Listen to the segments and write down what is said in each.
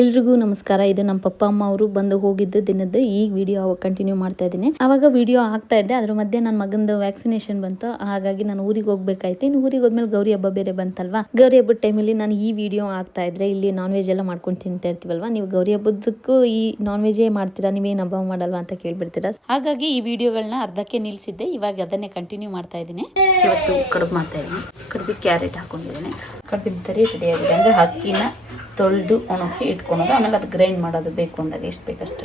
ಎಲ್ರಿಗೂ ನಮಸ್ಕಾರ. ಇದು ನಮ್ಮ ಪಪ್ಪ ಅಮ್ಮ ಅವರು ಬಂದು ಹೋಗಿದ್ದ ದಿನದ ಈ ವಿಡಿಯೋ ಕಂಟಿನ್ಯೂ ಮಾಡ್ತಾ ಇದ್ದೀನಿ. ಅವಾಗ ವಿಡಿಯೋ ಆಗ್ತಾ ಇದ್ದೆ, ಅದ್ರ ಮಧ್ಯೆ ನನ್ನ ಮಗಂದು ವ್ಯಾಕ್ಸಿನೇಷನ್ ಬಂತು. ಹಾಗಾಗಿ ನಾನು ಊರಿಗೆ ಹೋಗ್ಬೇಕಾಯ್ತು. ಇನ್ನು ಊರಿಗೆ ಹೋದ್ಮೇಲೆ ಗೌರಿ ಹಬ್ಬ ಬೇರೆ ಬಂತಲ್ವಾ. ಗೌರಿ ಹಬ್ಬದ ಟೈಮಲ್ಲಿ ನಾನು ಈ ವಿಡಿಯೋ ಆಗ್ತಾ ಇದ್ರೆ ಇಲ್ಲಿ ನಾನ್ ವೆಜ್ ಎಲ್ಲ ಮಾಡ್ಕೊಂಡು ತಿಂತಾ ಇರ್ತೀವಲ್ವಾ. ನೀವು ಗೌರಿ ಹಬ್ಬದಕ್ಕೂ ಈ ನಾನ್ ವೆಜೇ ಮಾಡ್ತೀರಾ, ನೀವೇನು ಹಬ್ಬ ಮಾಡಲ್ವಾ ಅಂತ ಕೇಳ್ಬಿಡ್ತೀರಾ. ಹಾಗಾಗಿ ಈ ವಿಡಿಯೋಗಳನ್ನ ಅರ್ಧಕ್ಕೆ ನಿಲ್ಸಿದ್ದೆ. ಇವಾಗ ಅದನ್ನೇ ಕಂಟಿನ್ಯೂ ಮಾಡ್ತಾ ಇದ್ದೀನಿ. ಇವತ್ತು ಕಡುಬು ಮಾಡ್ತಾ ಇದ್ದೀನಿ. ಕಡುಬಿಗೆ ಕ್ಯಾರೆಟ್ ಹಾಕೊಂಡಿದ್ದೀನಿ. ಕಡುಬಿನ ತರಿ ರೆಡಿ ಆಗಿದೆ. ಅಂದರೆ ಅಕ್ಕಿನ ತೊಳೆದು ಒಣಗಿಸಿ ಇಟ್ಕೊಳೋದು, ಆಮೇಲೆ ಅದು ಗ್ರೈಂಡ್ ಮಾಡೋದು. ಬೇಕು ಅಂದಾಗ ಎಷ್ಟು ಬೇಕಷ್ಟು.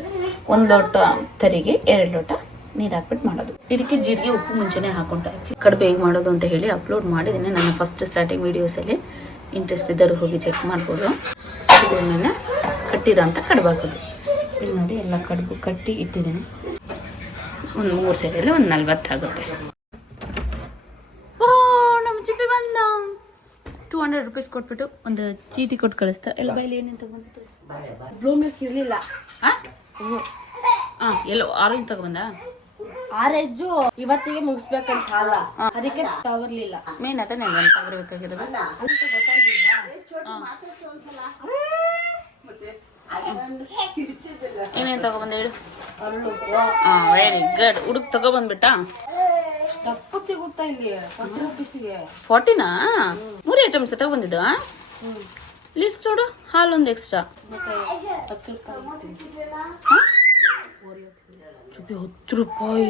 1 ಲೋಟ ತರಿಗೆ 2 ಲೋಟ ನೀರು ಹಾಕ್ಬಿಟ್ಟು ಮಾಡೋದು. ಇದಕ್ಕೆ ಜೀರಿಗೆ ಉಪ್ಪು ಮುಂಚೆನೇ ಹಾಕೊಂಡು ಕಡುಬು ಹೇಗೆ ಮಾಡೋದು ಅಂತ ಹೇಳಿ ಅಪ್ಲೋಡ್ ಮಾಡಿದ್ದೀನಿ ನನ್ನ ಫಸ್ಟ್ ಸ್ಟಾರ್ಟಿಂಗ್ ವೀಡಿಯೋಸಲ್ಲಿ. ಇಂಟ್ರೆಸ್ಟ್ ಇದ್ದರು ಹೋಗಿ ಚೆಕ್ ಮಾಡ್ಬೋದು. ಇದನ್ನ ಕಟ್ಟಿರೋ ಅಂತ ಕಡುಬು ಹಾಕೋದು. ಇಲ್ಲಿ ನೋಡಿ ಎಲ್ಲ ಕಡುಬು ಕಟ್ಟಿ ಇಟ್ಟಿದ್ದೀನಿ. ಒಂದು 3 ಸೇರಿಯಲ್ಲಿ ಒಂದು 40 ಆಗುತ್ತೆ. ನಮ್ಮ ಚಿಪ್ಪಿ ಬಂದ 200 ರೂಪೀಸ್ ಕೊಟ್ಬಿಟ್ಟು ಒಂದು ಚೀಟಿ ಕೊಟ್ಟು ಕಳಿಸ್ತಾ. ಎಲ್ಲ ಬೈಲಿ ಏನೇನು ತಗೊಂಡ್ಬಿಟ್ಟು ಬ್ಲೂಮಿಲ್ಕ್ ಇರಲಿಲ್ಲ. ಎಲ್ಲೋ ಆರೆಂಜ್ ತಗೊಂಬಂದ. ಆರೆಂಜು ಇವತ್ತಿಗೆ ಮುಗಿಸ್ಬೇಕಂತ ಅಲ್ಲ, ಅದಕ್ಕೆ ತಗೊರ್ಲಿಲ್ಲ. ಮೇನ್ ಅದೇ ತಗೊಳ್ಬೇಕಾಗಿರೋದು. ಏನೇನು ತಗೊಬಂದ ಹೇಳು. Very good. ಹುಡುಕ್ ತಗೊಬಂದ್ಬಿಟ್ಟ. ತಪ್ಪು ಸಿಗುತ್ತಾ ಇಲ್ಲಿ 40 ರೂಪೀಸ್ಗೆ? 40ನಾ? 3 ಐಟಮ್ಸ್ ತಗೊಬಂದಿದ್ದು. ಲಿಸ್ಟ್ ನೋಡು. ಹಾಲು ಒಂದು ಎಕ್ಸ್ಟ್ರಾ. 10 ರೂಪಾಯಿ.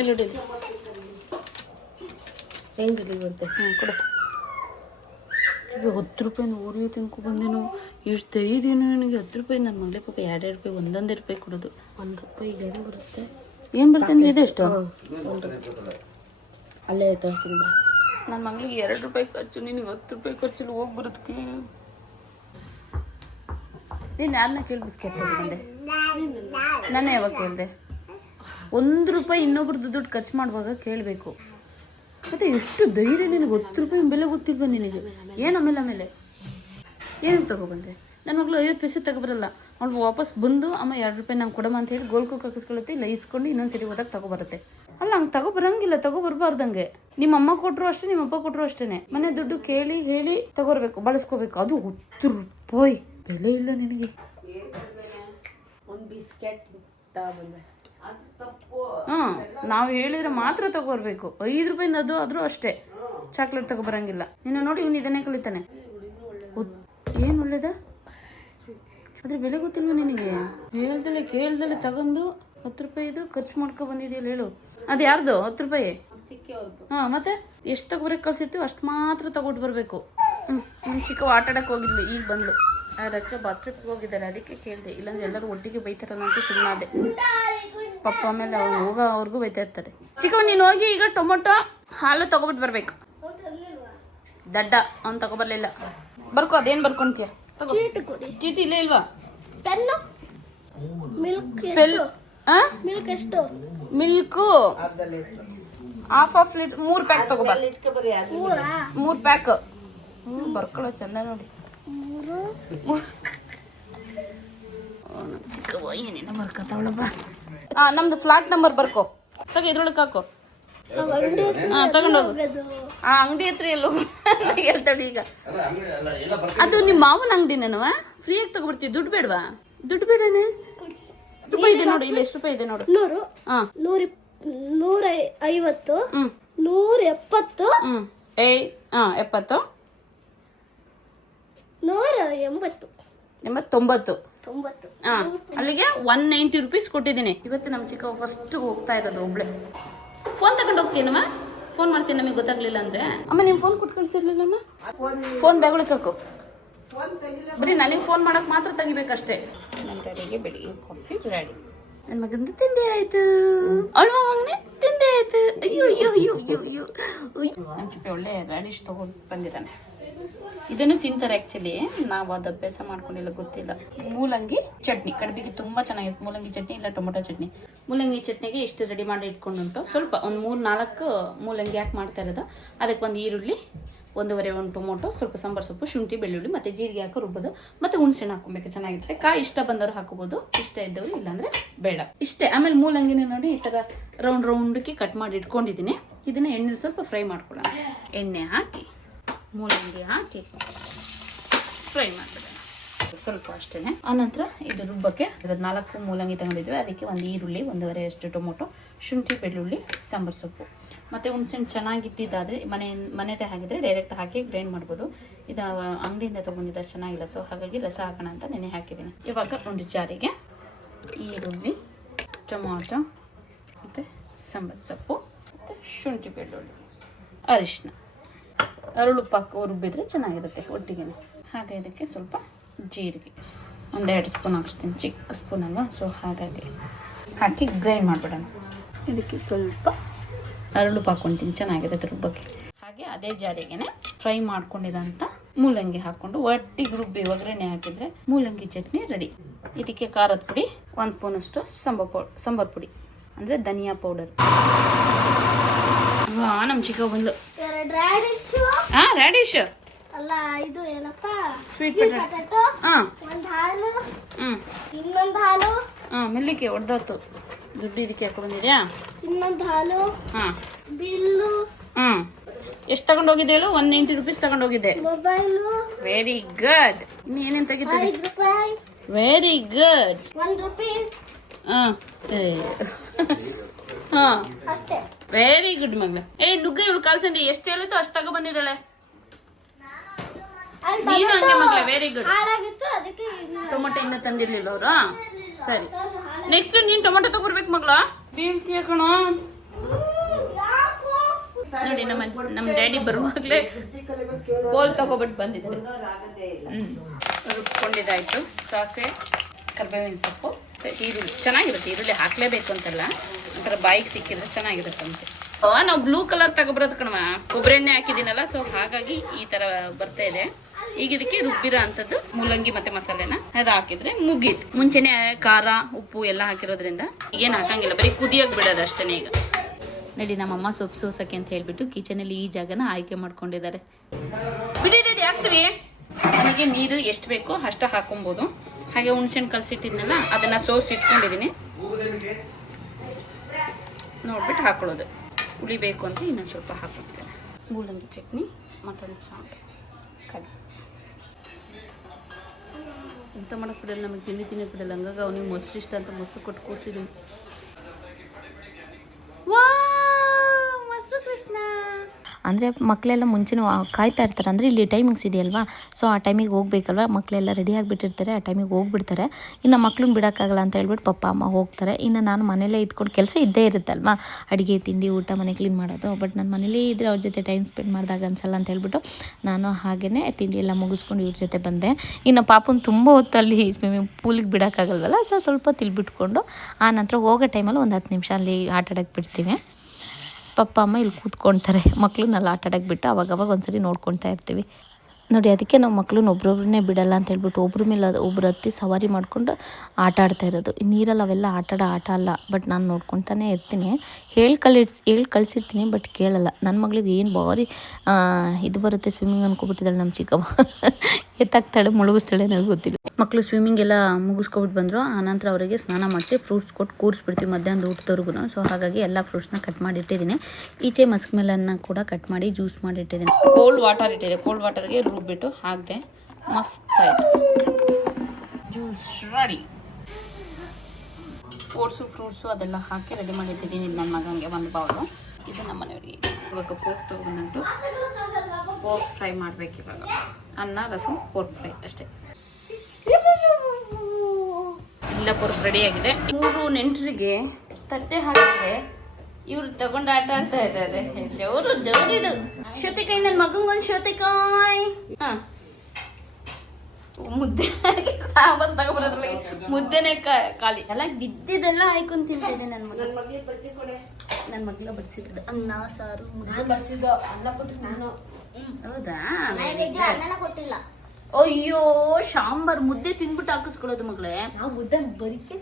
ಎಲ್ಲ ಬರುತ್ತೆ. ಕೊಡು. 10 ರೂಪಾಯಿ ಓರಿಯೋ ತಿನ್ಕೊ ಬಂದೇನು. ಎಷ್ಟು ಇದೆಯೇನು ನನಗೆ. 10 ರೂಪಾಯಿ ನನ್ನ ಮಗಳೇ ಪಾಪ 2 ರೂಪಾಯಿ, 1 ರೂಪಾಯಿ ಕೊಡೋದು. 1 ರೂಪಾಯಿ ಏನು ಬರುತ್ತೆ? ಏನು ಬರುತ್ತೆ ಅಂದರೆ ಇದೆ ಎಷ್ಟು ಅಲ್ಲೇ ತೋರಿಸ್ತೀನಿ. ನನ್ನ ಮಗಳಿಗೆ 2 ರೂಪಾಯಿ ಖರ್ಚು, ನಿನಗೆ 10 ರೂಪಾಯಿ ಖರ್ಚಲ್ಲಿ ಹೋಗಿ ಬರೋದಕ್ಕೆ. ನೀನು ಯಾರನ್ನ ಕೇಳಿ ಬಿಸ್ಕೆಟ್ ಬಂದೆ? ನಾನು ಯಾವಾಗ ಕೇಳಿದೆ? 1 ರೂಪಾಯಿ ಇನ್ನೊಬ್ರದ್ದು ದುಡ್ಡು ಖರ್ಚು ಮಾಡುವಾಗ ಕೇಳಬೇಕು. ಮತ್ತೆ ಎಷ್ಟು ಧೈರ್ಯ ನಿನಗೆ. 10 ರೂಪಾಯಿ ಬೆಲೆ ಗೊತ್ತಿಲ್ವ ನಿನಗೆ? ಏನು ಆಮೇಲೆ ಏನು ತಗೊಬಂದೆ? ನನ್ನ ಮಗಳು 50 ಪೈಸೆ ತಗೊಬರಲ್ಲ. ಅವಳು ವಾಪಸ್ ಬಂದು ಅಮ್ಮ 2 ರೂಪಾಯಿ ನಂಗೆ ಕೊಡಮ್ಮ ಅಂತ ಹೇಳಿ ಗೋಲ್ಕೋಕ್ ಹಾಕಿಸ್ಕೊಳುತ್ತೆ. ಇಲ್ಲ ಇಸ್ಕೊಂಡು ಇನ್ನೊಂದು ಸರಿ ಹೋದಾಗ ತಗೊಬರುತ್ತೆ. ಅಲ್ಲ, ಹಂಗೆ ತಗೊಬರಂಗಿಲ್ಲ, ತಗೊಬರ್ಬಾರ್ದಂಗೆ. ನಿಮ್ಮ ಅಮ್ಮ ಕೊಟ್ಟರು ಅಷ್ಟೇ, ನಿಮ್ಮ ಅಪ್ಪ ಕೊಟ್ಟರು ಅಷ್ಟೇ. ಮನೆ ದುಡ್ಡು ಕೇಳಿ ಹೇಳಿ ತಗೋರ್ಬೇಕು, ಬಳಸ್ಕೋಬೇಕು. ಅದು 10 ರೂಪಾಯಿ ಬೆಲೆ ಇಲ್ಲ ನಿನಗೆ. ಒಂದು ಬಿಸ್ಕೆಟ್ ತಗೊಂಡೆ. ನಾವು ಹೇಳಿದ್ರೆ ಮಾತ್ರ ತಗೋರ್ಬೇಕು. 5 ರೂಪಾಯಿಂದ ಅದು ಆದ್ರೂ ಅಷ್ಟೇ. ಚಾಕ್ಲೇಟ್ ತಗೊಬರಂಗಿಲ್ಲ. ಇನ್ನು ನೋಡಿ, ಇವನು ಇದನ್ನೇ ಕಲಿತಾನೆ. ಏನು ಒಳ್ಳೇದ? ಅದ್ರ ಬೆಲೆ ಗೊತ್ತಿಲ್ವ ನಿನಗೆ? ಕೇಳ್ದಲೆ ತಗೊಂಡು 10 ರೂಪಾಯಿದು ಖರ್ಚು ಮಾಡ್ಕೊ ಬಂದಿದೆಯಲ್ಲ. ಹೇಳು, ಅದು ಯಾರ್ದು 10 ರೂಪಾಯಿ? ಮತ್ತೆ ಎಷ್ಟು ತಗೊಬರಕ್ಕೆ ಕಳ್ಸಿರ್ತೀವಿ ಅಷ್ಟು ಮಾತ್ರ ತಗೊಂಡು ಬರಬೇಕು. ಚಿಕ್ಕ ಆಟ ಆಡಕ್ಕೆ ಹೋಗಿದ್ಲು, ಈಗ ಬಂದ್ಲು. ರಚ್ಚ ಬಾತ್ರೂಮ್ಗೆ ಹೋಗಿದ್ದಾರೆ, ಅದಕ್ಕೆ ಕೇಳಿದೆ. ಇಲ್ಲಾಂದ್ರೆ ಎಲ್ಲರೂ ಒಟ್ಟಿಗೆ ಬೈತಾರಲ್ಲ ಅಂತ ಸುಮ್ಮನಾದೆ. ಪಪ್ಪ ಆಮೇಲೆ ಅವ್ರಿಗೂ ಬೈತಾ ಇರ್ತಾರೆ. ಚಿಕ್ಕವ್ ನೀನು ಹೋಗಿ ಈಗ ಟೊಮೊಟೊ ಹಾಲು ತಗೊಬಿಟ್ಟು ಬರ್ಬೇಕು. ದಡ್ಡ ಅವ್ನು ತಗೊಬರ್ಲಿಲ್ಲ. ಬರ್ಕೊ. ಅದೇನು ಬರ್ಕೊಂತೀಯ? ಚೀಟಿ ಇಲ್ಲೇ ಇಲ್ವಾ? ಮಿಲ್ಕು ಹಾಫ್ ಲೀಟರ್ 3 ಪ್ಯಾಕ್ ತಗೋಬ. 3 ಪ್ಯಾಕ್ ಬರ್ಕೊಳ್ಳೋ ಚಂದ ನೋಡಿ. ಏನೇನೋ ಬರ್ಕೋತಾವಳಪ್ಪ. ನಮ್ದು ಫ್ಲಾಟ್ ನಂಬರ್ ಬರ್ಕೋ. ತಗೋ, ಇದ್ರೊಳಗೆ ಹಾಕೋ. ತಗೊಂಡೋಗು. ಅಂಗಡಿ ಹತ್ರ ಎಲ್ಲೋ ಹೇಳ್ತಾಳೆ ಈಗ. ಅದು ನಿಮ್ಮ ಮಾವನ ಅಂಗಡಿನೇನು? ಫ್ರೀಯಾಗಿ ತಗೊಬರ್ತೀವಿ. ದುಡ್ಡು ಬೇಡವಾ? ದುಡ್ಡು ಬೇಡನೆ. ರೂಪಾಯಿ ಇದೆ ನೋಡು. ಇಲ್ಲಿ ಎಷ್ಟು ರೂಪಾಯಿ ಇದೆ ನೋಡು? 100, 150, 170, 70, 180, 90. ಅಲ್ಲಿಗೆ 190 ರೂಪೀಸ್ ಕೊಟ್ಟಿದ್ದೀನಿ. ಇವತ್ತು ನಮ್ಮ ಚಿಕ್ಕ ಫಸ್ಟ್ ಹೋಗ್ತಾ ಇರೋದು ಒಬ್ಳೆ. ಫೋನ್ ತಗೊಂಡು ಹೋಗ್ತೀನಮ್ಮ. ಫೋನ್ ಮಾಡ್ತೀನಿ ನಮಗೆ ಗೊತ್ತಾಗ್ಲಿಲ್ಲ ಅಂದ್ರೆ. ಅಮ್ಮ ನಿಮ್ಮ ಫೋನ್ ಕೊಟ್ಟು ಕಳಿಸಿರ್ಲಿಲ್ಲಮ್ಮ. ಫೋನ್ ಬ್ಯಾಗೊಳಕ್ಕೆ ಹಾಕು. ಬರೀ ನನಗೆ ಫೋನ್ ಮಾಡಕ್ ಮಾತ್ರ ತೆಗಿಬೇಕಷ್ಟೇ. ನನ್ನ ಡ್ಯಾಡಿಗೆ ಬೆಳಿಗ್ಗೆ ಕಾಫಿ ರೆಡಿ. ನನ್ನ ಮಗಂದು ತಿಂದೆ ಆಯ್ತು. ಅವಳ ಮಗನೇ ತಿಂದೆ ಆಯ್ತು. ಅಯ್ಯೋ ಅಯ್ಯೋ ಅಯ್ಯೋ ಅಯ್ಯೋ ಅಯ್ಯೋ. ನಮ್ಮ ಚಿಪ್ಪಿ ಒಳ್ಳೆ ರ್ಯಾಡಿಶ್ ತಗೊಂಡು ಬಂದಿದ್ದಾನೆ. ಇದನ್ನು ತಿಂತಾರೆ ಆ್ಯಕ್ಚುಲಿ. ನಾವು ಅದು ಅಭ್ಯಾಸ ಮಾಡ್ಕೊಂಡಿಲ್ಲ, ಗೊತ್ತಿಲ್ಲ. ಮೂಲಂಗಿ ಚಟ್ನಿ ಕಡುಬಿಗೆ ತುಂಬ ಚೆನ್ನಾಗಿರುತ್ತೆ. ಮೂಲಂಗಿ ಚಟ್ನಿ ಇಲ್ಲ ಟೊಮೊಟೊ ಚಟ್ನಿ. ಮೂಲಂಗಿ ಚಟ್ನಿಗೆ ಇಷ್ಟು ರೆಡಿ ಮಾಡಿ ಇಟ್ಕೊಂಡುಂಟು. ಸ್ವಲ್ಪ ಒಂದು 3-4 ಮೂಲಂಗಿ ಯಾಕೆ ಮಾಡ್ತಾ ಇರೋದು. ಅದಕ್ಕೆ ಒಂದು ಈರುಳ್ಳಿ, 1.5 ಟೊಮೊಟೊ, ಸ್ವಲ್ಪ ಸಾಂಬಾರು ಸೊಪ್ಪು, ಶುಂಠಿ, ಬೆಳ್ಳುಳ್ಳಿ ಮತ್ತು ಜೀರಿಗೆ ಹಾಕಿ ರುಬ್ಬೋದು. ಮತ್ತು ಹುಣಸೆಹಣ್ಣು ಹಾಕೊಬೇಕು, ಚೆನ್ನಾಗಿರುತ್ತೆ. ಕಾಯಿ ಇಷ್ಟ ಬಂದವರು ಹಾಕೋಬೋದು, ಇಷ್ಟ ಇದ್ದವರು ಇಲ್ಲಾಂದರೆ ಬೇಡ. ಇಷ್ಟೇ. ಆಮೇಲೆ ಮೂಲಂಗಿನ ನೋಡಿ ಈ ಥರ ರೌಂಡ್ಗೆ ಕಟ್ ಮಾಡಿ ಇಟ್ಕೊಂಡಿದ್ದೀನಿ. ಇದನ್ನು ಎಣ್ಣೆಲಿ ಸ್ವಲ್ಪ ಫ್ರೈ ಮಾಡ್ಕೊಳ್ಳೋಣ. ಎಣ್ಣೆ ಹಾಕಿ ಮೂಲಂಗಿ ಹಾಕಿ ಫ್ರೈ ಮಾಡಿಬಿಡೋಣ ಸ್ವಲ್ಪ ಅಷ್ಟೇ. ಆನಂತರ ಇದು ರುಬ್ಬಕ್ಕೆ 4 ಮೂಲಂಗಿ ತಗೊಂಡಿದ್ವಿ, ಅದಕ್ಕೆ ಒಂದು ಈರುಳ್ಳಿ, 1.5 ಅಷ್ಟು ಟೊಮೊಟೊ, ಶುಂಠಿ, ಬೆಳ್ಳುಳ್ಳಿ, ಸಾಂಬಾರು ಸೊಪ್ಪು ಮತ್ತು ಹುಣಸೆಹಣ್ಣು ಚೆನ್ನಾಗಿದ್ದಿದ್ದಾದರೆ ಮನೆದೇ ಆಗಿದ್ರೆ ಡೈರೆಕ್ಟ್ ಹಾಕಿ ಗ್ರೈಂಡ್ ಮಾಡ್ಬೋದು. ಇದು ಅಂಗಡಿಯಿಂದ ತೊಗೊಂಡಿದ್ದು ಚೆನ್ನಾಗಿಲ್ಲ, ಸೊ ಹಾಗಾಗಿ ರಸ ಹಾಕೋಣ ಅಂತ ನೆನೆ ಹಾಕಿದ್ದೀನಿ. ಇವಾಗ ಒಂದು ಜಾರಿಗೆ ಈರುಳ್ಳಿ, ಟೊಮೊಟೊ ಮತ್ತು ಸಾಂಬಾರು ಸೊಪ್ಪು ಮತ್ತು ಶುಂಠಿ, ಬೆಳ್ಳುಳ್ಳಿ, ಅರಿಶಿನ, ಅರಳುಪ್ಪಾಕು ರುಬ್ಬಿದ್ರೆ ಚೆನ್ನಾಗಿರುತ್ತೆ ಒಟ್ಟಿಗೆ. ಹಾಗೆ ಇದಕ್ಕೆ ಸ್ವಲ್ಪ ಜೀರಿಗೆ 1-2 ಸ್ಪೂನ್ ಹಾಕ್ಸ್ತೀನಿ, ಚಿಕ್ಕ ಸ್ಪೂನ್ ಅಲ್ವಾ, ಸೊ ಹಾಗಾಗಿ ಹಾಕಿ ಗ್ರೈಂಡ್ ಮಾಡಿಬಿಡೋಣ. ಇದಕ್ಕೆ ಸ್ವಲ್ಪ ಅರಳುಪ್ಪು ಹಾಕ್ಕೊತೀನಿ, ಚೆನ್ನಾಗಿರುತ್ತೆ ರುಬ್ಬಕ್ಕೆ. ಹಾಗೆ ಅದೇ ಜಾರಿಗೆನೆ ಫ್ರೈ ಮಾಡ್ಕೊಂಡಿರೋಂಥ ಮೂಲಂಗಿ ಹಾಕ್ಕೊಂಡು ಒಟ್ಟಿಗೆ ರುಬ್ಬಿ ಒಗ್ಗರಣೆ ಹಾಕಿದರೆ ಮೂಲಂಗಿ ಚಟ್ನಿ ರೆಡಿ. ಇದಕ್ಕೆ ಖಾರದ ಪುಡಿ 1 ಸ್ಪೂನಷ್ಟು ಸಾಂಬಾರು ಪುಡಿ ಅಂದರೆ ಧನಿಯಾ ಪೌಡರ್. ನಮ್ಮ ಚಿಕ್ಕ ಬಂದು ರ್ಯಾಡಿಶ್ ಅಲ್ಲ ಇದು ಏನಪ್ಪ ಸ್ವೀಟ್ ಪೊಟ್ಯಾಟೊ. ಒಂದು ಹಾಲು, ಹ್ಞೂ ಇನ್ನೊಂದು ಹಾಲು, ಮೆಲ್ಲಿಗೆ ಹೊಡೆದಾತು. ದುಡ್ಡು ಇದಕ್ಕೆ ಹಾಕೊ ಬಂದಿದ್ಯಾ? ಇನ್ನೊಂದು ಹಾಲು, ಹಾಂ ಬಿಲ್ಲು, ಎಷ್ಟು ತಗೊಂಡು ಹೋಗಿದ್ದೆ ಹೇಳು? 190 ರೂಪೀಸ್ ತಗೊಂಡು ಹೋಗಿದ್ದೆ. Mobile, very good. ಇನ್ನು ಏನೇನು ತೆಗಿತೀವಿ? 5 ರೂಪಾಯಿ, ವೆರಿ ಗುಡ್. 1 ರೂಪಾಯಿ ಹಾಂ ಹಾಂ ಅಷ್ಟೇ. ವೆರಿ ಗುಡ್ ಮಗಳ. ನುಗ್ಗ ಇವಳು ಕಾಲ್ಸಂದಿ ಎಷ್ಟು ಹೇಳಿದ್ದು ಅಷ್ಟು ತಗೋ ಬಂದಿದ್ದಾಳೆ. ಅಲ್ಲಿ ನೀನು ಹಂಗೆ ಮಗಳ, ವೆರಿ ಗುಡ್. ಹಾಳಾಗಿತ್ತು, ಅದಕ್ಕೆ ಟೊಮೊಟೊ ಇನ್ನೂ ತಂದಿರ್ಲಿಲ್ಲ ಅವರು. ಸರಿ, ನೆಕ್ಸ್ಟ್ ನೀನು ಟೊಮೊಟೊ ತಗೋರ್ಬೇಕು ಮಗಳ. ಬೀಳ್ತೀಯ ಕಣ. ನೋಡಿ ನಮ್ಮ ಡ್ಯಾಡಿ ಬರುವಾಗಲೇ ಕೋಲ್ ತಗೋಬಿಟ್ಟು ಬಂದಿದ್ರು. ರುಬ್ಕೊಂಡಿದ್ದಾಯ್ತು. ಸಾಸಿವೆ, ಕರಿಬೇವಿನ ಸೊಪ್ಪು, ಈರುಳ್ಳಿ. ಚೆನ್ನಾಗಿರುತ್ತೆ, ಈರುಳ್ಳಿ ಹಾಕ್ಲೇಬೇಕು ಅಂತಲ್ಲ, ಒಂಥರ ಬಾಯಿಗೆ ಸಿಕ್ಕಿದ್ರೆ ಚೆನ್ನಾಗಿರುತ್ತೆ ಅಂತ. ನಾವು ಬ್ಲೂ ಕಲರ್ ತಗೊಬರೋದು ಕಣವ, ಕೊಬ್ಬರಿ ಎಣ್ಣೆ ಹಾಕಿದ್ದೀನಲ್ಲ, ಸೊ ಹಾಗಾಗಿ ಈ ತರ ಬರ್ತಾ ಇದೆ. ಈಗ ಇದಕ್ಕೆ ರುಬ್ಬಿರೋ ಅಂಥದ್ದು ಮೂಲಂಗಿ ಮತ್ತೆ ಮಸಾಲೆನ ಅದು ಹಾಕಿದ್ರೆ ಮುಗೀತು. ಮುಂಚೆನೆ ಖಾರ ಉಪ್ಪು ಎಲ್ಲ ಹಾಕಿರೋದ್ರಿಂದ ಏನು ಹಾಕಂಗಿಲ್ಲ, ಬರೀ ಕುದಿಯೋಕೆ ಬಿಡೋದು ಅಷ್ಟೇ. ಈಗ ನಡಿ, ನಮ್ಮಮ್ಮ ಸೊಪ್ಪು ಸೋಸಕ್ಕೆ ಅಂತ ಹೇಳ್ಬಿಟ್ಟು ಕಿಚನಲ್ಲಿ ಈ ಜಾಗನ ಆಯ್ಕೆ ಮಾಡ್ಕೊಂಡಿದ್ದಾರೆ. ಬಿಡಿ ರೆಡಿ ಹಾಕ್ತೀವಿ. ನಮಗೆ ನೀರು ಎಷ್ಟು ಬೇಕೋ ಅಷ್ಟು ಹಾಕೊಬೋದು. ಹಾಗೆ ಹುಣಸೆಹಣ್ಣು ಕಲಸಿಟ್ಟಿದ್ನಲ್ಲ ಅದನ್ನ ಸೋಸಿ ಇಟ್ಕೊಂಡಿದ್ದೀನಿ, ನೋಡ್ಬಿಟ್ಟು ಹಾಕೊಳ್ಳೋದು. ಹುಳಿ ಬೇಕು ಅಂತ ಇನ್ನೊಂದು ಸ್ವಲ್ಪ ಹಾಕೊಳ್ತೇನೆ. ಮೂಲಂಗಿ ಚಟ್ನಿ, ಮಟನ್ ಸಾಂಬಾರು, ಕಡ್ಲೆ. ಊಟ ಮಾಡೋಕೆ ಬಿಡಲ್ಲ, ನಮಗೆ ತಿನ್ನಿ ಬಿಡಲ್ಲ. ಹಂಗಾಗಿ ಅವನಿಗೆ ಮೊಸರು ಇಷ್ಟ ಅಂತ ಮೊಸರು ಕೊಟ್ಟು ಕೂರ್ಸಿದ್ದೀನಿ. ಮೊಸರು ಕೃಷ್ಣ ಅಂದರೆ ಮಕ್ಕಳೆಲ್ಲ ಮುಂಚೆನೂ ಕಾಯ್ತಾ ಇರ್ತಾರೆ. ಅಂದರೆ ಇಲ್ಲಿ ಟೈಮಿಂಗ್ಸ್ ಇದೆಯಲ್ವಾ, ಸೊ ಆ ಟೈಮಿಗೆ ಹೋಗ್ಬೇಕಲ್ವ, ಮಕ್ಕಳೆಲ್ಲ ರೆಡಿ ಆಗಿಬಿಟ್ಟಿರ್ತಾರೆ, ಆ ಟೈಮಿಗೆ ಹೋಗ್ಬಿಡ್ತಾರೆ. ಇನ್ನು ಮಕ್ಳನ್ನ ಬಿಡೋಕ್ಕಾಗಲ್ಲ ಅಂತ ಹೇಳ್ಬಿಟ್ಟು ಪಪ್ಪ ಅಮ್ಮ ಹೋಗ್ತಾರೆ. ಇನ್ನು ನಾನು ಮನೇಲೇ ಇದ್ಕೊಂಡು ಕೆಲಸ ಇದ್ದೇ ಇರುತ್ತಲ್ವ, ಅಡುಗೆ ತಿಂಡಿ ಊಟ ಮನೆ ಕ್ಲೀನ್ ಮಾಡೋದು. ಬಟ್ ನಾನು ಮನೇಲೇ ಇದ್ದರೆ ಅವ್ರ ಜೊತೆ ಟೈಮ್ ಸ್ಪೆಂಡ್ ಮಾಡಿದಾಗ ಅನ್ಸಲ್ಲ ಅಂತ ಹೇಳ್ಬಿಟ್ಟು ನಾನು ಹಾಗೆಯೇ ತಿಂಡಿ ಎಲ್ಲ ಮುಗಿಸ್ಕೊಂಡು ಇವ್ರ ಜೊತೆ ಬಂದೆ. ಇನ್ನು ಪಾಪನ ತುಂಬ ಹೊತ್ತು ಅಲ್ಲಿ ಸ್ವಿಮ್ಮಿಂಗ್ ಪೂಲಿಗೆ ಬಿಡೋಕ್ಕಾಗಲ್ವಲ್ಲ, ಸೊ ಸ್ವಲ್ಪ ತಿಳ್ಬಿಟ್ಕೊಂಡು ಆ ನಂತರ ಹೋಗೋ ಟೈಮಲ್ಲಿ ಒಂದು 10 ನಿಮಿಷ ಅಲ್ಲಿ ಆಟ ಆಡೋಕ್ಕೆ ಬಿಡ್ತೀವಿ. ಪಪ್ಪ ಅಮ್ಮ ಇಲ್ಲಿ ಕೂತ್ಕೊಳ್ತಾರೆ, ಮಕ್ಳನ್ನೆಲ್ಲ ಆಟ ಆಡೋಕ್ಕೆ ಬಿಟ್ಟು ಅವಾಗವಾಗ ಒಂದ್ಸರಿ ನೋಡ್ಕೊಳ್ತಾ ಇರ್ತೀವಿ. ನೋಡಿ, ಅದಕ್ಕೆ ನಾವು ಮಕ್ಳನ್ನ ಒಬ್ರೊಬ್ಬರನ್ನೇ ಬಿಡಲ್ಲ ಅಂತ ಹೇಳ್ಬಿಟ್ಟು ಒಬ್ರ ಮೇಲೆ ಒಬ್ರು ಹತ್ತಿ ಸವಾರಿ ಮಾಡ್ಕೊಂಡು ಆಟ ಆಡ್ತಾ ಇರೋದು. ನೀರಲ್ಲಿ ಅವೆಲ್ಲ ಆಟ ಅಲ್ಲ. ಬಟ್ ನಾನು ನೋಡ್ಕೊತಾನೆ ಇರ್ತೀನಿ, ಹೇಳಿ ಕಳಿಸಿರ್ತೀನಿ, ಬಟ್ ಕೇಳಲ್ಲ. ನನ್ನ ಮಗಳಿಗೆ ಏನು ಭಾರಿ ಇದು ಬರುತ್ತೆ ಸ್ವಿಮ್ಮಿಂಗ್ ಅನ್ಕೊಬಿಟ್ಟಿದ್ದಾಳೆ ನಮ್ಮ ಚಿಕ್ಕವ್ವ. ಎತ್ತಾಕ್ತಾಳೆ, ಮುಳುಗಿಸ್ತಾಳೆ, ನನಗೆ ಗೊತ್ತಿಲ್ಲ. ಮಕ್ಕಳು ಸ್ವಿಮ್ಮಿಂಗ್ ಎಲ್ಲ ಮುಗಿಸ್ಕೊಬಿಟ್ಟು ಬಂದರು. ಆನಂತರ ಅವರಿಗೆ ಸ್ನಾನ ಮಾಡಿಸಿ ಫ್ರೂಟ್ಸ್ ಕೊಟ್ಟು ಕೂರಿಸ್ಬಿಡ್ತೀವಿ ಮಧ್ಯಾಹ್ನದ ಊಟದವ್ರಿಗೂ. ಸೊ ಹಾಗಾಗಿ ಎಲ್ಲ ಫ್ರೂಟ್ಸ್ನ ಕಟ್ ಮಾಡಿ ಇಟ್ಟಿದ್ದೀನಿ. ಈಚೆ ಮಸ್ಕ್ ಮೆಲನ್ನ ಕೂಡ ಕಟ್ ಮಾಡಿ ಜ್ಯೂಸ್ ಮಾಡಿ ಇಟ್ಟಿದ್ದೀನಿ. ಕೋಲ್ಡ್ ವಾಟರ್ ಇಟ್ಟಿದೆ, ಕೋಲ್ಡ್ ವಾಟರ್ಗೆ ರುಬ್ಬಿಟ್ಟು ಹಾಕಿದೆ, ಮಸ್ತ್ ಆಯಿತು. Juice ready. ಓಟ್ಸು ಫ್ರೂಟ್ಸು ಅದೆಲ್ಲ ಹಾಕಿ ರೆಡಿ ಮಾಡಿಟ್ಟಿದ್ದೀನಿ. ನನ್ನ ಮಗನಿಗೆ ಒಂದು ಬೌಲು. ಇದು ನಮ್ಮ ಮನೆಯವರಿಗೆ. ಇವಾಗ ಪೋರ್ಕ್ ತೊಗೊಂಡು ಪೋರ್ಕ್ ಫ್ರೈ ಮಾಡಬೇಕು. ಇವಾಗ ಅನ್ನ, ರಸಂ, ಪೋರ್ಕ್ ಫ್ರೈ ಅಷ್ಟೇ. ಎಲ್ಲ ಪೋರ್ಕ್ ರೆಡಿಯಾಗಿದೆ. 3 ನೆಂಟರಿಗೆ ತಟ್ಟೆ ಹಾಕಿದ್ರೆ ಇವ್ರು ತಗೊಂಡು ಆಟ ಆಡ್ತಾ ಇದ್ದಾರೆ. ಜೋರಿದು ಶ್ರುತಿಕಾಯಿ, ನನ್ನ ಮಗಂಗೊಂದು ಶ್ರುತಿಕಾಯಿ. ಮುದ್ದೆ ಸಾಂಬಾರು ತಗೊಬರೋದ್ರೊಳಗೆ ಮುದ್ದೆನೆ ಖಾಲಿ ಎಲ್ಲ ಬಿದ್ದಿದ್ದೆಲ್ಲ ಹಾಯ್ಕೊಂಡು ತಿಂತಿದ್ದೆ. ನನ್ನ ಮಗಳ ಬಡಿಸಿದ್ದು ಅನ್ನ ಸಾರು ಹೌದಾ? ಅಯ್ಯೋ, ಸಾಂಬಾರು ಮುದ್ದೆ ತಿಂದ್ಬಿಟ್ಟು ಹಾಕಿಸ್ಕೊಳ್ಳೋದು ಮಗಳೇ. ನಾವು ಮುದ್ದೆ ಬರಿಕೆ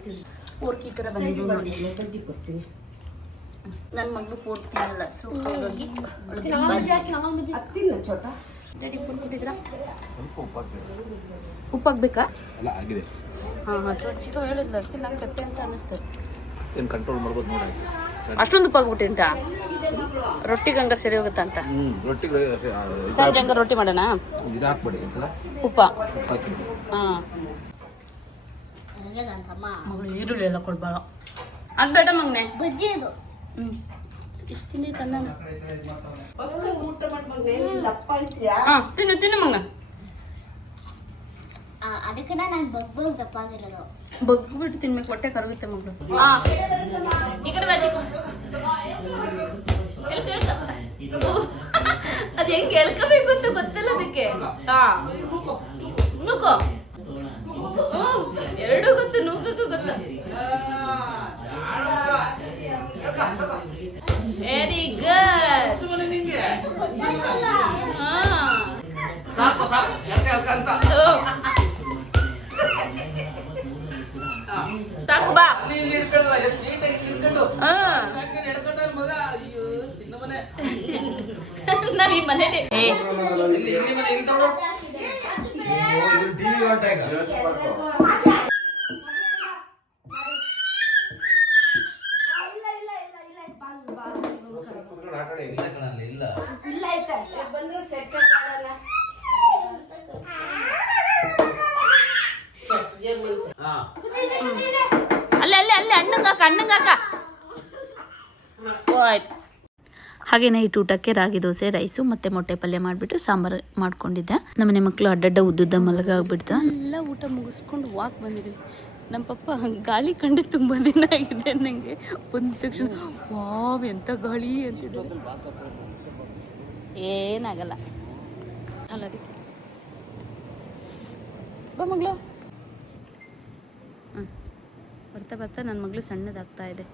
ಪೋರ್ಕ್ ಈ ಥರ ಬಂದಿದೆ ನೋಡಿ. ನನ್ನ ಮಗಳು ಪೋರ್ಕ್ ತಿನ್ನಲ್ಲ, ಸೊ ಹಾಗಾಗಿ ರೆಡಿ ಕೊಟ್ಬಿಟ್ಟಿದ್ರಾ? ಉಪ್ಪು ಹಾಕ್ಬೇಕಾ? ಹಾಂ ಚಿಕ್ಕ ಹೇಳಿದ್ಲು. ಆ್ಯಕ್ಚುಲಿ ನಂಗೆ ಸಪ್ಪೆ ಅಂತ ಅನ್ನಿಸ್ತು. ಏನು ಕಂಟ್ರೋಲ್ ಮಾಡ್ಬೋದು ನೋಡಿ. ಅಷ್ಟೊಂದು ಉಪ್ಪಾಗ್ಬಿಟ್ಟಿಂಟ ರೊಟ್ಟಿಗೆ ಹಂಗಾರೆ ಸರಿ ಹೋಗುತ್ತಾ ಅಂತ ರೊಟ್ಟಿಗೆ ಸಂಜೆ ಹಂಗಾರೆ ರೊಟ್ಟಿ ಮಾಡೋಣ ಇದು ಹಾಕ್ಬಿಡಿ ಉಪ್ಪ ಹಾಕಿ ಹಾಂ ಮಗಳು ಈರುಳ್ಳಿ ಎಲ್ಲ ಕೊಡ್ಬೇಡ ಅದು ಬೇಡ ಮಗನೆ ಬಜ್ಜಿ ಅದು ಹ್ಞೂ ಇಷ್ಟು ತಿನ್ನಿ ತನ್ನ ಹಾಂ ತಿನ್ನು ತಿನ್ನು ಮಗ ಅದಕ್ಕೆ ನಾನು ಬಗ್ಬೋದು ದಪ್ಪಾಗಿರೋದು ಬಗ್ಗು ಬಿಟ್ಟು ತಿನ್ಬೇಕು ಹೊಟ್ಟೆ ಕರಗುತ್ತೆ ಮಗಳು ಹಾಂ ಈ ಕಡೆ ಬಾಜಿ ಅದು ಹೆಂಗೆ ಎಳ್ಕೋಬೇಕು ಅಂತ ಗೊತ್ತಿಲ್ಲ ಅದಕ್ಕೆ ಹಾಂ ನೂಕೋ ಎರಡೂ ಗೊತ್ತು ನೂಕಕ್ಕೂ ಗೊತ್ತು ವೆರಿ ಗುಡ್ ಸಾಕು ಬಾ ನಾವ್ ಈ ಮನೇಲಿ ಅಲ್ಲೇ ಅಣ್ಣಂಗಾಕ ಓ ಆಯ್ತು. ಹಾಗೆ ನೈಟ್ ಊಟಕ್ಕೆ ರಾಗಿ ದೋಸೆ ರೈಸು ಮತ್ತು ಮೊಟ್ಟೆ ಪಲ್ಯ ಮಾಡಿಬಿಟ್ಟು ಸಾಂಬಾರು ಮಾಡ್ಕೊಂಡಿದ್ದೆ. ನಮ್ಮನೆ ಮಕ್ಕಳು ಅಡ್ಡಡ್ಡ ಉದ್ದುದ್ದ ಮಲಗಾಗ್ಬಿಡ್ತು. ಎಲ್ಲ ಊಟ ಮುಗಿಸ್ಕೊಂಡು ವಾಕ್ ಬಂದಿದ್ದೀವಿ. ನಮ್ಮ ಪಪ್ಪ ಗಾಳಿ ಕಂಡು ತುಂಬ ದಿನ ಆಗಿದೆ ನನಗೆ. ಒಂದು ತಕ್ಷಣ ವಾವ್ ಎಂಥ ಗಾಳಿ ಅಂತಿದ್ರು. ಏನಾಗಲ್ಲ ಅಲ್ಲ ಅದಕ್ಕೆ ಬಾ ಮಗಳು. ಬರ್ತಾ ನನ್ನ ಮಗಳು ಸಣ್ಣದಾಗ್ತಾ ಇದೆ.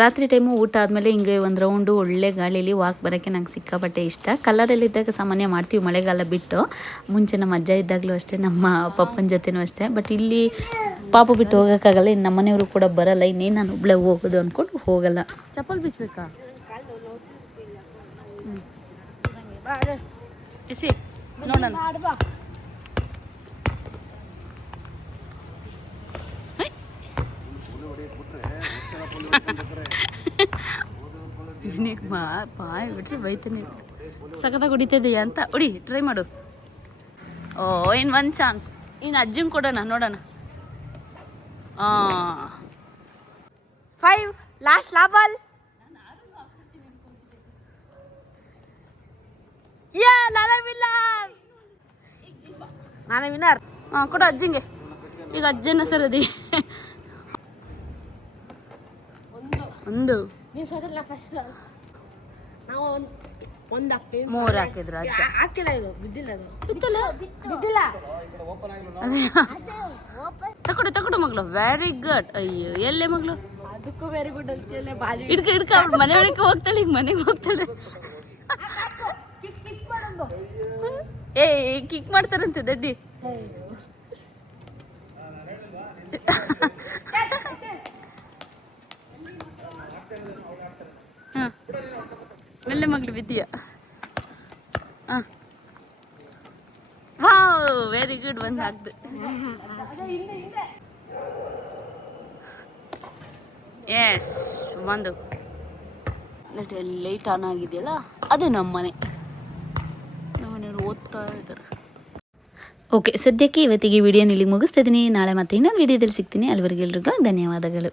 ರಾತ್ರಿ ಟೈಮು ಊಟ ಆದಮೇಲೆ ಹಿಂಗೆ ಒಂದು ರೌಂಡು ಒಳ್ಳೆ ಗಾಳೀಲಿ ವಾಕ್ ಬರೋಕ್ಕೆ ನಂಗೆ ಸಿಕ್ಕಾಪಟ್ಟೆ ಇಷ್ಟ. ಕಲ್ಲರಲ್ಲಿದ್ದಾಗ ಸಾಮಾನ್ಯ ಮಾಡ್ತೀವಿ ಮಳೆಗಾಲ ಬಿಟ್ಟು. ಮುಂಚೆ ನಮ್ಮ ಅಜ್ಜ ಇದ್ದಾಗಲೂ ಅಷ್ಟೇ, ನಮ್ಮ ಪಪ್ಪನ ಜೊತೆನೂ ಅಷ್ಟೇ. ಬಟ್ ಇಲ್ಲಿ ಪಾಪು ಬಿಟ್ಟು ಹೋಗೋಕ್ಕಾಗಲ್ಲ, ಇನ್ನು ನಮ್ಮನೆಯವರು ಕೂಡ ಬರಲ್ಲ, ಇನ್ನೇನು ನಾನು ಒಬ್ಬಳೇ ಹೋಗೋದು ಅಂದ್ಕೊಂಡು ಹೋಗಲ್ಲ. ಚಪ್ಪಲ್ ಬಿಚ್ಚಬೇಕಾ ಎಸಿ ನೋಡೋಣ. ಬಾಯ್ ಬಿಟ್ರೆ ಬೈತಾನೆ. ಸಖತ್ತಾಗಿ ಹೊಡಿತಿದ್ದೀಯ ಅಂತ ಹೊಡಿ, ಟ್ರೈ ಮಾಡು. ಓ ಇನ್ನು ಒಂದು ಚಾನ್ಸ್, ಇನ್ನು ಅಜ್ಜಂಗೆ ಕೊಡೋಣ, ನೋಡೋಣ. 5 ಲಾಸ್ಟ್ ಲಾಬಲ್. ನಾನೇ ವಿನ್ನರ್. ಹಾಂ ಕೊಡು ಅಜ್ಜಂಗೆ. ಈಗ ಅಜ್ಜನ ಸರ್ ಅದಿ ಒಂದು ನಾವು ಒಂದು ಹಾಕ್ತೀವಿ. 3 ಹಾಕಿದ್ರು ಅಜ್ಜ. ಹಾಕಿಲ್ಲ, ಇದು ಬಿದ್ದಿಲ್ಲ, ಅದು ಬಿದ್ದಿಲ್ಲ. ತಕೊಡು ಮಗಳು. Very good. ಅಯ್ಯೋ ಎಲ್ಲೇ ಮಗಳು? ಅದಕ್ಕೂ ವೆರಿ ಗುಡ್ ಅಂತ ಬಾಲಿ ಹಿಡ್ಕ ಅವ್ಳು ಮನೆ ಒಳಗೆ ಹೋಗ್ತಾಳೆ, ಈಗ ಮನೆಗೆ ಹೋಗ್ತಾಳೆ. ಏ ಕಿಕ್ ಮಾಡ್ತಾರಂತೆ ದಡ್ಡಿ. ಹಾಂ ಮೆಲ್ಲೆ ಮಗಳು ಬಿದ್ದೀಯಾ? ಹಾಂ ವಾವ್ ವೆರಿ ಗುಡ್. ಒಂದು ಹಾಕ್ದು. ಎಸ್ ಒಂದು ಲೈಟ್ ಆನ್ ಆಗಿದೆಯಲ್ಲ, ಅದೇ ನಮ್ಮ ಮನೆ. ನಮ್ಮನೆಯವರು ಓದ್ತಾ ಇದ್ದಾರೆ. ಓಕೆ, ಸದ್ಯಕ್ಕೆ ಇವತ್ತಿಗೆ ವಿಡಿಯೋನ ಇಲ್ಲಿಗೆ ಮುಗಿಸ್ತಾ ಇದ್ದೀನಿ. ನಾಳೆ ಮತ್ತೆ ಇನ್ನೊಂದು ವಿಡಿಯೋದಲ್ಲಿ ಸಿಗ್ತೀನಿ. ಅಲ್ಲಿವರೆಗೆ ಎಲ್ರಿಗೂ ಧನ್ಯವಾದಗಳು.